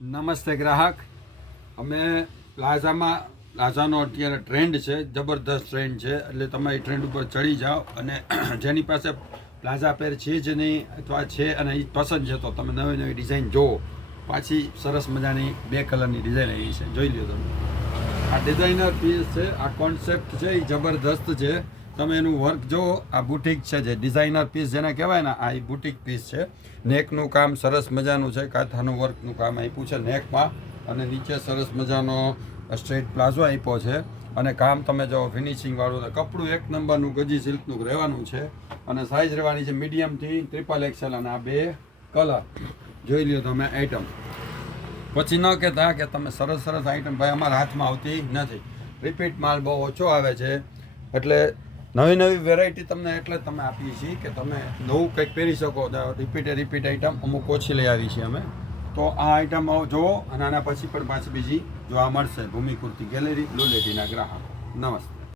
નમસ્તે ગ્રાહક. અમે પ્લાઝાનો અત્યારે ટ્રેન્ડ છે, જબરદસ્ત ટ્રેન્ડ છે. એટલે તમે એ ટ્રેન્ડ ઉપર ચડી જાઓ અને જેની પાસે પ્લાઝા પેર છે જ નહીં અથવા છે અને એ પસંદ છે તો તમે નવી નવી ડિઝાઇન જુઓ. પાછી સરસ મજાની 2 કલરની ડિઝાઇન આવી છે, જોઈ લો તમે. આ ડિઝાઇનર પીસ છે, આ કોન્સેપ્ટ છે એ જબરદસ્ત છે. તમે એનું વર્ક જુઓ. આ બુટીક છે, જે ડિઝાઇનર પીસ જેને કહેવાય ને, આ એ બુટીક પીસ છે. નેકનું કામ સરસ મજાનું છે, કાંથાનું વર્કનું કામ આપ્યું છે નેકમાં, અને નીચે સરસ મજાનો સ્ટ્રેટ પ્લાઝો આપ્યો છે. અને કામ તમે જો ફિનિશિંગવાળું, કપડું 1 નંબરનું ગજી સિલ્કનું રહેવાનું છે. અને સાઇઝ રહેવાની છે મીડિયમથી XXL, અને આ 2 કલર જોઈ લ્યો તમે આઈટમ. પછી ન કહેતા કે તમે સરસ આઈટમ ભાઈ અમારા હાથમાં આવતી નથી. રિપીટ માલ બહુ ઓછો આવે છે, એટલે નવી વેરાયટી તમને એટલે તમે આપીએ છીએ કે તમે નવું કંઈક પહેરી શકો. રિપીટ આઈટમ અમુક ઓછી લઈ આવી છીએ અમે. તો આ આઈટમ જુઓ, અને આના પછી પણ પાછી બીજી જોવા મળશે. ભૂમિ કુર્તી ગેલેરી, લુલેટીના ગ્રાહક. નમસ્તે.